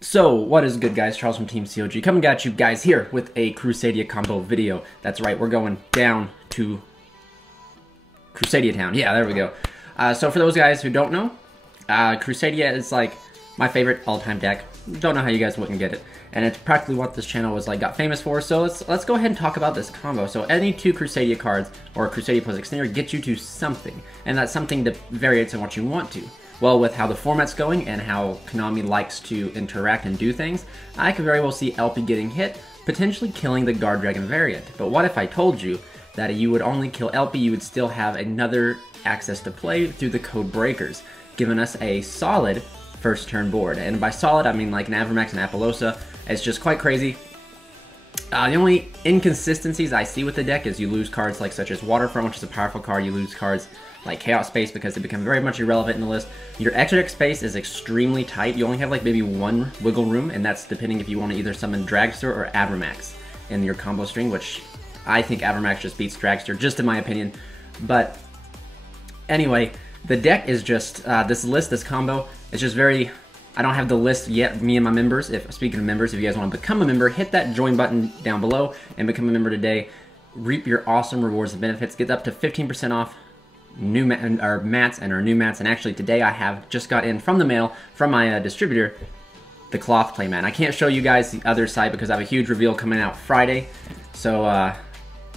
So, what is good, guys? Charles from TEAMCOG coming at you guys here with a Crusadia combo video. That's right, we're going down to Crusadia Town. Yeah, there we go. So for those guys who don't know, Crusadia is like my favorite all-time deck. Don't know how you guys wouldn't get it. And it's practically what this channel was like got famous for. So let's go ahead and talk about this combo. So any two Crusadia cards or Crusadia plus Extender get you to something. And that something varies on what you want to. Well, with how the format's going and how Konami likes to interact and do things, I could very well see LP getting hit, potentially killing the Guard Dragon variant. But what if I told you that you would only kill LP, you would still have another access to play through the code breakers, giving us a solid first turn board. And by solid, I mean like an Avramax and Apollosa. It's just quite crazy. The only inconsistencies I see with the deck is you lose cards like such as Waterfront, which is a powerful card. You lose cards like Chaos Space because they become very much irrelevant in the list. Your extra deck space is extremely tight. You only have like maybe one wiggle room, and that's depending if you want to either summon Dragster or Avramax in your combo string, which I think Avramax just beats Dragster, just in my opinion. But anyway, the deck is just, this combo is just very... I don't have the list yet, me and my members. Speaking of members, if you guys want to become a member, hit that join button down below and become a member today. Reap your awesome rewards and benefits. Get up to 15% off new mats and our new mats. And actually today I have just got in from the mail, from my distributor, the cloth play mat. I can't show you guys the other side because I have a huge reveal coming out Friday. So,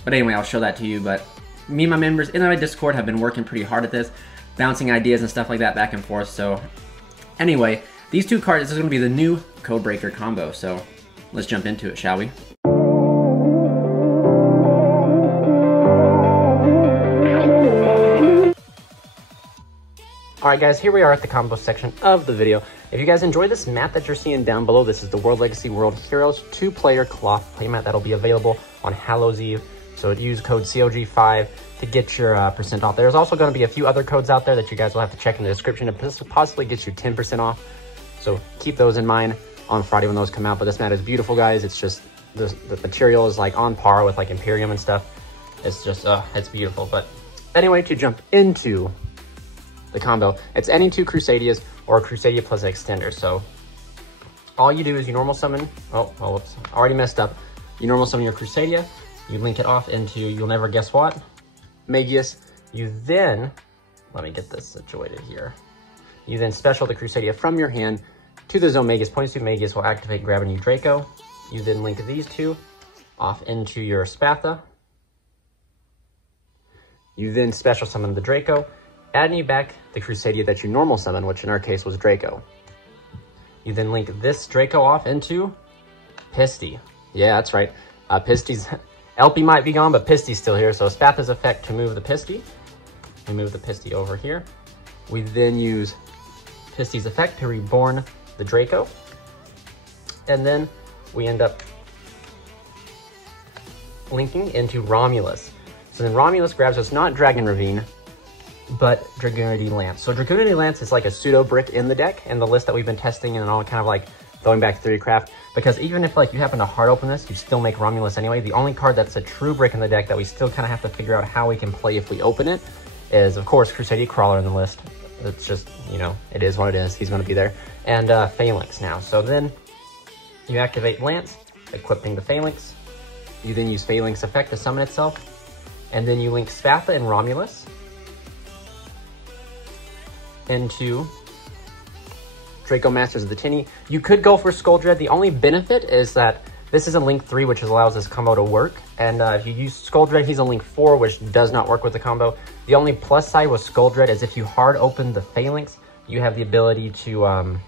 but anyway, I'll show that to you. But me and my members in my Discord have been working pretty hard at this, bouncing ideas and stuff like that back and forth. So anyway, these two cards, this is going to be the new Codebreaker combo, so let's jump into it, shall we? Alright guys, here we are at the combo section of the video. If you guys enjoy this mat that you're seeing down below, this is the World Legacy World Heroes 2-player cloth playmat that'll be available on Hallows Eve. So use code COG5 to get your percent off. There's also going to be a few other codes out there that you guys will have to check in the description to possibly get you 10% off. So keep those in mind on Friday when those come out. But this mat is beautiful, guys. It's just, the material is like on par with like Imperium and stuff. It's just, it's beautiful. But anyway, to jump into the combo, it's any two Crusadias or Crusadia plus Extender. So all you do is you normal summon, whoops, I already messed up. You normal summon your Crusadia, you link it off into, you'll never guess what, Magius. You then, let me get this situated here. You then special the Crusadia from your hand to the Zone Magus. Points to Magus will activate, grab a new Draco. You then link these two off into your Spatha. You then special summon the Draco, adding you back the Crusadia that you normal summon, which in our case was Draco. You then link this Draco off into Pisty. Yeah, that's right. Pisty's LP might be gone, but Pisty's still here. So Spatha's effect to move the Pisty. We move the Pisty over here. We then use Pisty's effect to reborn the Draco. And then we end up linking into Romulus. So then Romulus grabs us not Dragon Ravine, but Dragoonity Lance. So Dragoonity Lance is like a pseudo brick in the deck and the list that we've been testing and all, kind of like throwing back to 3D Craft. Because even if like you happen to hard open this, you still make Romulus anyway. The only card that's a true brick in the deck that we still kind of have to figure out how we can play if we open it is, of course, Crusadia Crawler in the list. It's just, you know, it is what it is. He's going to be there. And Phalanx now. So then you activate Lance, equipping the Phalanx. You then use Phalanx effect to summon itself. And then you link Spatha and Romulus into Draco Masters of the Tinny. You could go for Skull Dread. The only benefit is that this is a link 3, which allows this combo to work. And if you use Skull Dread, he's a link 4, which does not work with the combo. The only plus side with Skull Dread is if you hard open the Phalanx, you have the ability to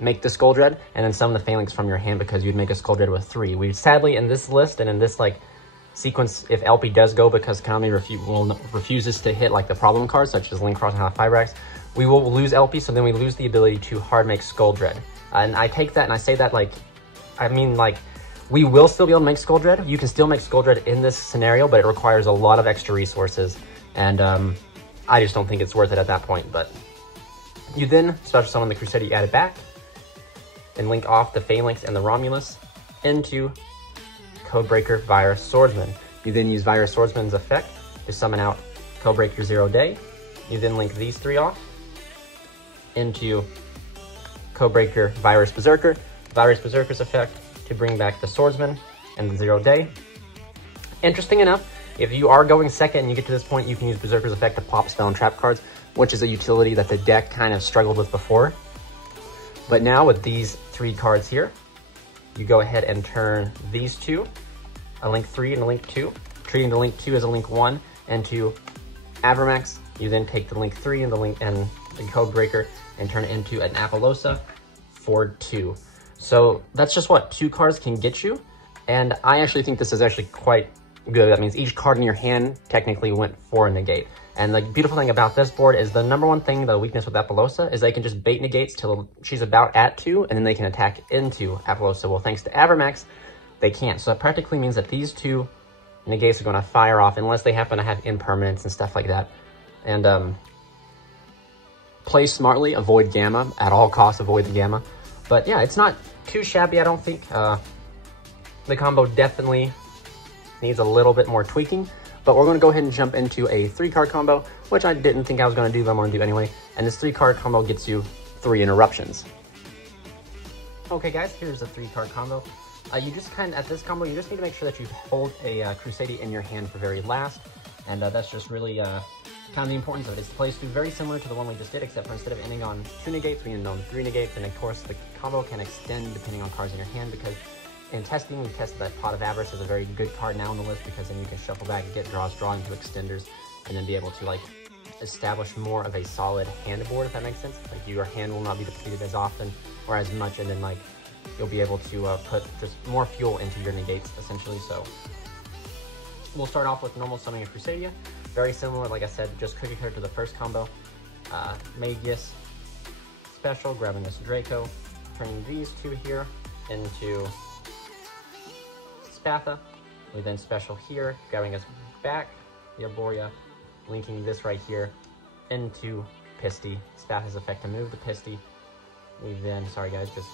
make the Skull Dread and then summon the Phalanx from your hand because you'd make a Skull Dread with 3. We sadly, in this list and in this like sequence, if LP does go because Konami refuses to hit like the problem cards, such as Link Cross and Fibrax, we will lose LP, so then we lose the ability to hard make Skull Dread. And I take that and I say that like, I mean like, we will still be able to make Skull Dread. You can still make Skull Dread in this scenario, but it requires a lot of extra resources. And I just don't think it's worth it at that point. But you then special summon the Crusadia added back and link off the Phalanx and the Romulus into Codebreaker Virus Swordsman. You then use Virus Swordsman's effect to summon out Codebreaker 0 Day. You then link these three off into Codebreaker, Virus Berserker. Virus Berserker's effect to bring back the Swordsman and the 0 Day. Interesting enough, if you are going second and you get to this point, you can use Berserker's effect to pop spell and trap cards, which is a utility that the deck kind of struggled with before. But now with these 3 cards here, you go ahead and turn these 2, a Link 3 and a Link 2, treating the Link 2 as a Link 1 into Avramax. You then take the Link 3 and the Codebreaker and turn it into an Appaloosa for 2. So that's just what 2 cards can get you. And I actually think this is actually quite good. That means each card in your hand technically went for a negate. And the beautiful thing about this board is the number one thing, the weakness with Appaloosa, is they can just bait negates till she's about at 2, and then they can attack into Appaloosa. Well, thanks to Avramax, they can't. So that practically means that these 2 negates are going to fire off unless they happen to have impermanence and stuff like that. And play smartly, avoid Gamma. At all costs, avoid the Gamma. But yeah, it's not too shabby, I don't think. The combo definitely needs a little bit more tweaking. But we're going to go ahead and jump into a 3-card combo, which I didn't think I was going to do, but I'm going to do anyway. And this 3-card combo gets you 3 interruptions. Okay guys, here's a 3-card combo. You just at this combo, you just need to make sure that you hold a Crusadia in your hand for very last. And that's just really kind of the importance of it. It's placed very similar to the one we just did, except for instead of ending on 2 negates, we end on 3 negates. And of course, the combo can extend depending on cards in your hand, because in testing, we tested that Pot of Avarice is a very good card now on the list, because then you can shuffle back and get draw into extenders, and then be able to like establish more of a solid hand board, if that makes sense. Like your hand will not be depleted as often or as much, and then like you'll be able to put just more fuel into your negates essentially. So we'll start off with normal summoning a Crusadia. Very similar, like I said, just cookie cutter to the first combo. Magius special, grabbing this Draco, turning these 2 here into Spatha. We then special here, grabbing us back the Arborea, linking this right here into Pisty. Spatha's effect to move the Pisty. We then, sorry guys, just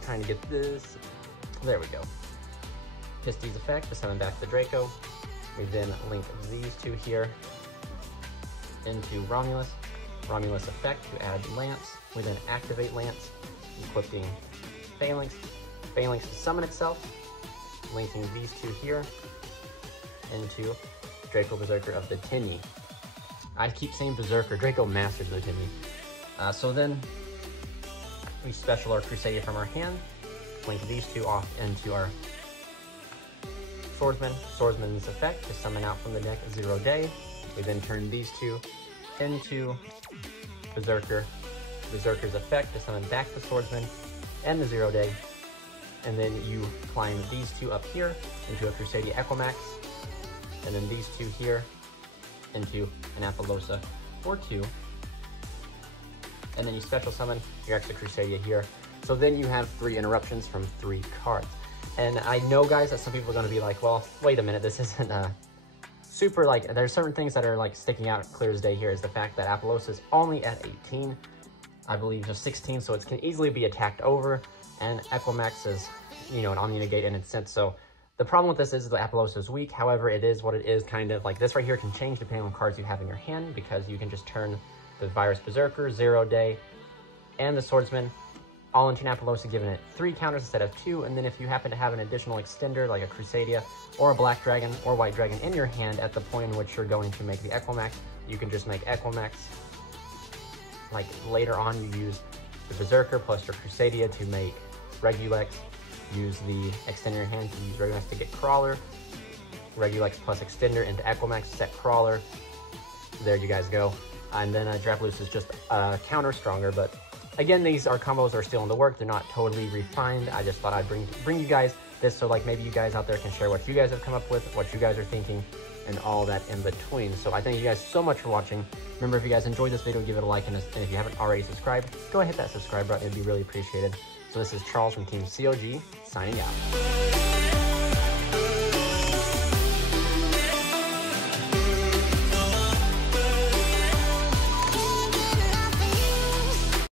trying to get this. There we go. Pisty's effect to summon back the Draco. We then link these 2 here into Romulus. Romulus effect to add Lance. We then activate Lance, equipping Phalanx. Phalanx to summon itself, linking these 2 here into Draco Berserker of the Tinny. I keep saying Berserker, Draco Masters of the Tinny. So then we special our Crusadia from our hand, link these 2 off into our Swordsman. Swordsman's effect to summon out from the deck 0 Day. We then turn these 2 into Berserker. Berserker's effect to summon back the Swordsman and the 0 Day. And then you climb these 2 up here into a Crusadia Equimax, and then these 2 here into an Appaloosa for 2. And then you special summon your extra Crusadia here. So then you have 3 interruptions from 3 cards. And I know, guys, that some people are going to be like, well, wait a minute, this isn't super, like, there's certain things that are like sticking out clear as day here, is the fact that Appaloosa is only at 18, I believe just 16, so it can easily be attacked over. And Equimax is, you know, an omni-negate in its sense. So the problem with this is the Appaloosa is weak. However, it is what it is, kind of. Like this right here can change depending on cards you have in your hand, because you can just turn the Virus Berserker, 0 Day, and the Swordsman all into an Appaloosa, giving it 3 counters instead of 2. And then if you happen to have an additional extender, like a Crusadia or a Black Dragon or White Dragon in your hand at the point in which you're going to make the Equimax, you can just make Equimax. Like later on, you use the Berserker plus your Crusadia to make Regulex, use the extender in your hand to use Regulex to get Crawler, Regulex plus extender into Equimax, set Crawler. There you guys go. And then Drapaloose is just counter stronger, but again, these combos are still in the work. They're not totally refined. I just thought I'd bring you guys this, so like maybe you guys out there can share what you guys have come up with, what you guys are thinking, and all that in between. So I thank you guys so much for watching. Remember, if you guys enjoyed this video, give it a like, and if you haven't already subscribed, go ahead and hit that subscribe button. It'd be really appreciated. So this is Charles from Team COG, signing out.